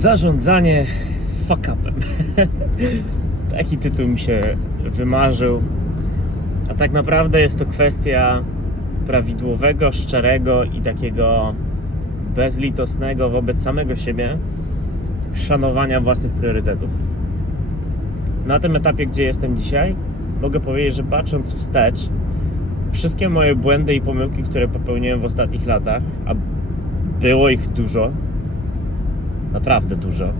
Zarządzanie fuck-upem. Taki tytuł mi się wymarzył. A tak naprawdę jest to kwestia prawidłowego, szczerego i takiego bezlitosnego wobec samego siebie szanowania własnych priorytetów. Na tym etapie, gdzie jestem dzisiaj, mogę powiedzieć, że patrząc wstecz, wszystkie moje błędy i pomyłki, które popełniłem w ostatnich latach, a było ich dużo, naprawdę dużo,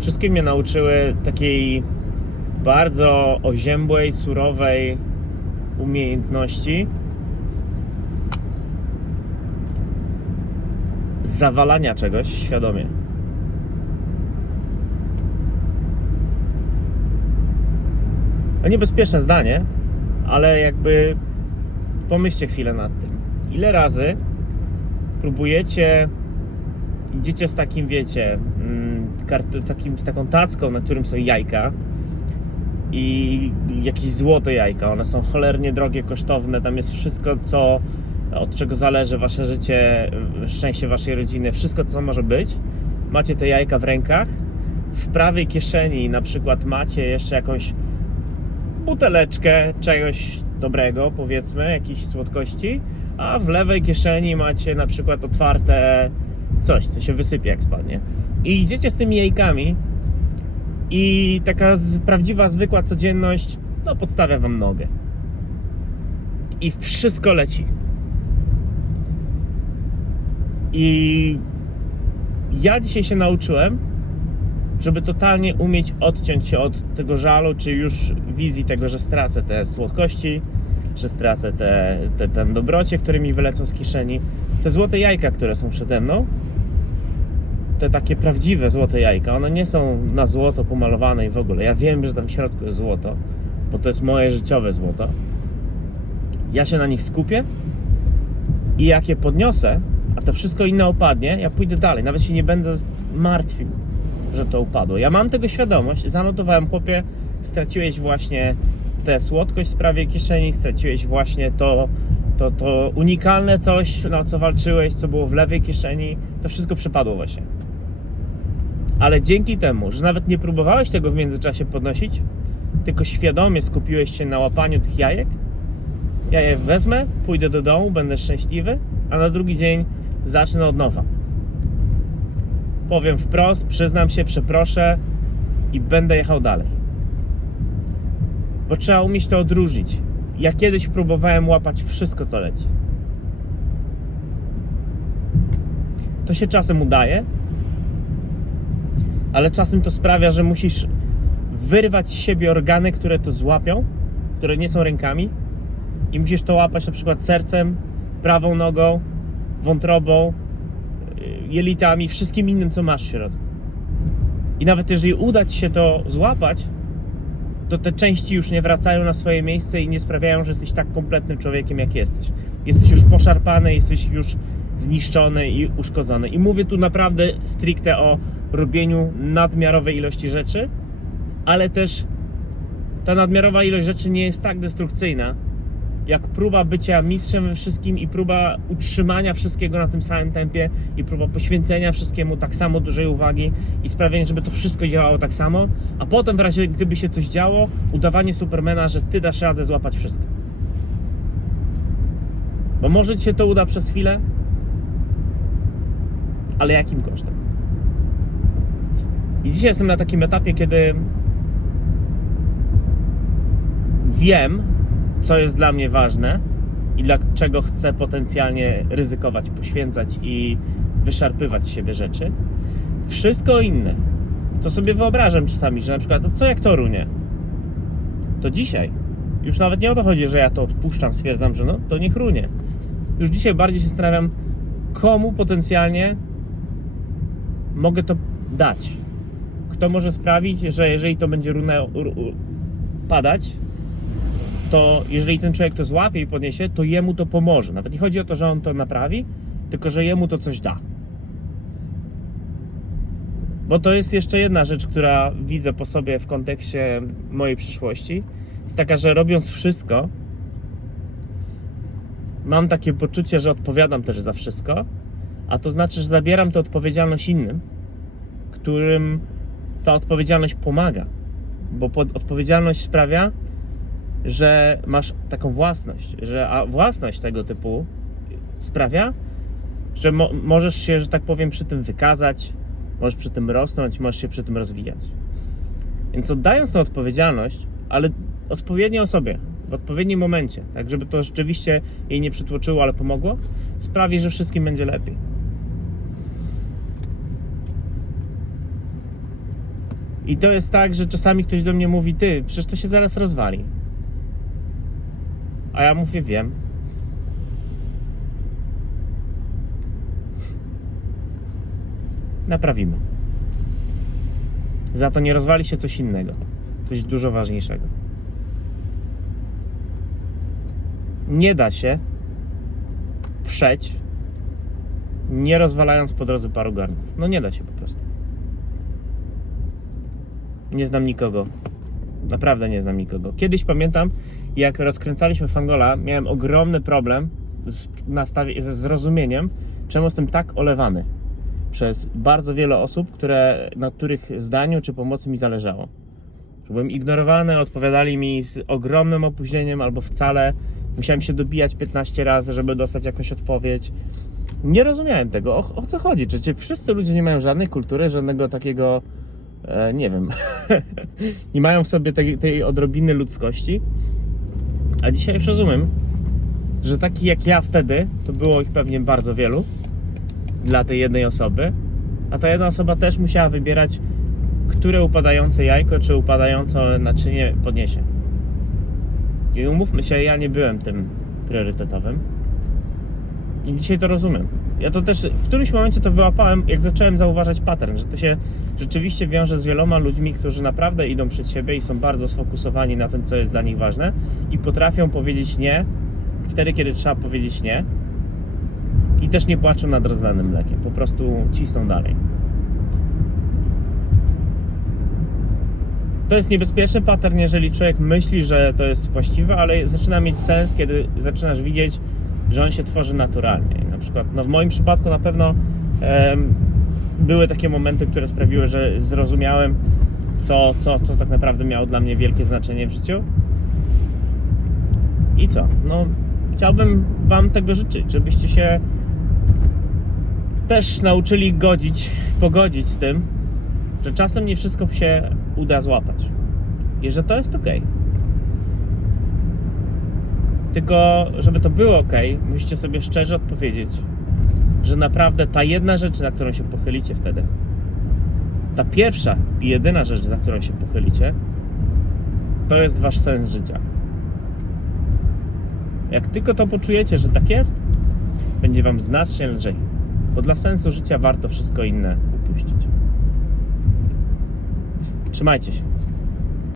wszystkie mnie nauczyły takiej bardzo oziębłej, surowej umiejętności zawalania czegoś świadomie. No niebezpieczne zdanie, ale jakby pomyślcie chwilę nad tym. Ile razy próbujecie, idziecie z takim, wiecie, z taką tacką, na którym są jajka i jakieś złote jajka. One są cholernie drogie, kosztowne. Tam jest wszystko, od czego zależy wasze życie, szczęście waszej rodziny, wszystko, co może być. Macie te jajka w rękach. W prawej kieszeni na przykład macie jeszcze jakąś buteleczkę czegoś dobrego, powiedzmy, jakiejś słodkości, a w lewej kieszeni macie na przykład otwarte coś, co się wysypie jak spadnie. I idziecie z tymi jajkami i taka prawdziwa, zwykła codzienność podstawia wam nogę. I wszystko leci. I ja dzisiaj się nauczyłem, żeby totalnie umieć odciąć się od tego żalu, czy już wizji tego, że stracę te słodkości, że stracę te dobrocie, które mi wylecą z kieszeni. Te złote jajka, które są przede mną, te takie prawdziwe złote jajka, one nie są na złoto pomalowane i w ogóle. Ja wiem, że tam w środku jest złoto, bo to jest moje życiowe złoto. Ja się na nich skupię i jak je podniosę, a to wszystko inne opadnie, ja pójdę dalej. Nawet się nie będę martwił, że to upadło. Ja mam tego świadomość, zanotowałem: chłopie, straciłeś właśnie tę słodkość z prawej kieszeni, straciłeś właśnie to unikalne coś, na co walczyłeś, co było w lewej kieszeni, to wszystko przepadło właśnie. Ale dzięki temu, że nawet nie próbowałeś tego w międzyczasie podnosić, tylko świadomie skupiłeś się na łapaniu tych jajek, ja je wezmę, pójdę do domu, będę szczęśliwy, a na drugi dzień zacznę od nowa. Powiem wprost, przyznam się, przeproszę i będę jechał dalej. Bo trzeba umieć to odróżnić. Ja kiedyś próbowałem łapać wszystko, co leci. To się czasem udaje, ale czasem to sprawia, że musisz wyrwać z siebie organy, które to złapią, które nie są rękami, i musisz to łapać na przykład sercem, prawą nogą, wątrobą, jelitami, wszystkim innym, co masz w środku. I nawet jeżeli uda ci się to złapać, to te części już nie wracają na swoje miejsce i nie sprawiają, że jesteś tak kompletnym człowiekiem, jak jesteś. Jesteś już poszarpany, jesteś już zniszczony i uszkodzony. I mówię tu naprawdę stricte o robieniu nadmiarowej ilości rzeczy, ale też ta nadmiarowa ilość rzeczy nie jest tak destrukcyjna, jak próba bycia mistrzem we wszystkim i próba utrzymania wszystkiego na tym samym tempie i próba poświęcenia wszystkiemu tak samo dużej uwagi i sprawienia, żeby to wszystko działało tak samo, a potem w razie gdyby się coś działo, udawanie Supermana, że ty dasz radę złapać wszystko. Bo może ci się to uda przez chwilę, ale jakim kosztem? I dzisiaj jestem na takim etapie, kiedy wiem, co jest dla mnie ważne i dlaczego chcę potencjalnie ryzykować, poświęcać i wyszarpywać z siebie rzeczy. Wszystko inne, co sobie wyobrażam czasami, że na przykład, co jak to runie? To dzisiaj już nawet nie o to chodzi, że ja to odpuszczam, stwierdzam, że to niech runie. Już dzisiaj bardziej się zastanawiam, komu potencjalnie mogę to dać. Kto może sprawić, że jeżeli to będzie padać, to jeżeli ten człowiek to złapie i podniesie, to jemu to pomoże. Nawet nie chodzi o to, że on to naprawi, tylko że jemu to coś da. Bo to jest jeszcze jedna rzecz, która widzę po sobie w kontekście mojej przyszłości. Jest taka, że robiąc wszystko, mam takie poczucie, że odpowiadam też za wszystko, a to znaczy, że zabieram tę odpowiedzialność innym, którym ta odpowiedzialność pomaga, bo odpowiedzialność sprawia, że masz taką własność, a własność tego typu sprawia, że możesz się, że tak powiem, przy tym wykazać, możesz przy tym rosnąć, możesz się przy tym rozwijać. Więc oddając tą odpowiedzialność, ale odpowiedniej osobie, w odpowiednim momencie, tak żeby to rzeczywiście jej nie przytłoczyło, ale pomogło, sprawi, że wszystkim będzie lepiej. I to jest tak, że czasami ktoś do mnie mówi: ty, przecież to się zaraz rozwali. A ja mówię: wiem. Naprawimy. Za to nie rozwali się coś innego. Coś dużo ważniejszego. Nie da się przeć, nie rozwalając po drodze paru garnków. No nie da się po prostu. Nie znam nikogo. Naprawdę nie znam nikogo. Kiedyś pamiętam, jak rozkręcaliśmy Fangola, miałem ogromny problem ze zrozumieniem, czemu jestem tak olewany przez bardzo wiele osób, na których zdaniu czy pomocy mi zależało. Byłem ignorowany, odpowiadali mi z ogromnym opóźnieniem albo wcale. Musiałem się dobijać 15 razy, żeby dostać jakąś odpowiedź. Nie rozumiałem tego. O co chodzi? Czy wszyscy ludzie nie mają żadnej kultury, żadnego takiego, nie wiem, nie mają w sobie tej odrobiny ludzkości? A dzisiaj już rozumiem, że taki jak ja wtedy, to było ich pewnie bardzo wielu dla tej jednej osoby, a ta jedna osoba też musiała wybierać, które upadające jajko czy upadające naczynie podniesie. I umówmy się, ja nie byłem tym priorytetowym. I dzisiaj to rozumiem. Ja to też w którymś momencie to wyłapałem, jak zacząłem zauważać pattern, że to się rzeczywiście wiąże z wieloma ludźmi, którzy naprawdę idą przed siebie i są bardzo sfokusowani na tym, co jest dla nich ważne i potrafią powiedzieć nie wtedy, kiedy trzeba powiedzieć nie, i też nie płaczą nad rozlanym mlekiem, po prostu cisną dalej. To jest niebezpieczny pattern, jeżeli człowiek myśli, że to jest właściwe, ale zaczyna mieć sens, kiedy zaczynasz widzieć, że on się tworzy naturalnie. Na przykład, w moim przypadku na pewno były takie momenty, które sprawiły, że zrozumiałem, co tak naprawdę miało dla mnie wielkie znaczenie w życiu. I co? Chciałbym wam tego życzyć, żebyście się też nauczyli pogodzić z tym, że czasem nie wszystko się uda złapać i że to jest okej. Tylko, żeby to było okej, musicie sobie szczerze odpowiedzieć, że naprawdę ta jedna rzecz, na którą się pochylicie wtedy, ta pierwsza i jedyna rzecz, za którą się pochylicie, to jest wasz sens życia. Jak tylko to poczujecie, że tak jest, będzie wam znacznie lżej, bo dla sensu życia warto wszystko inne upuścić. Trzymajcie się.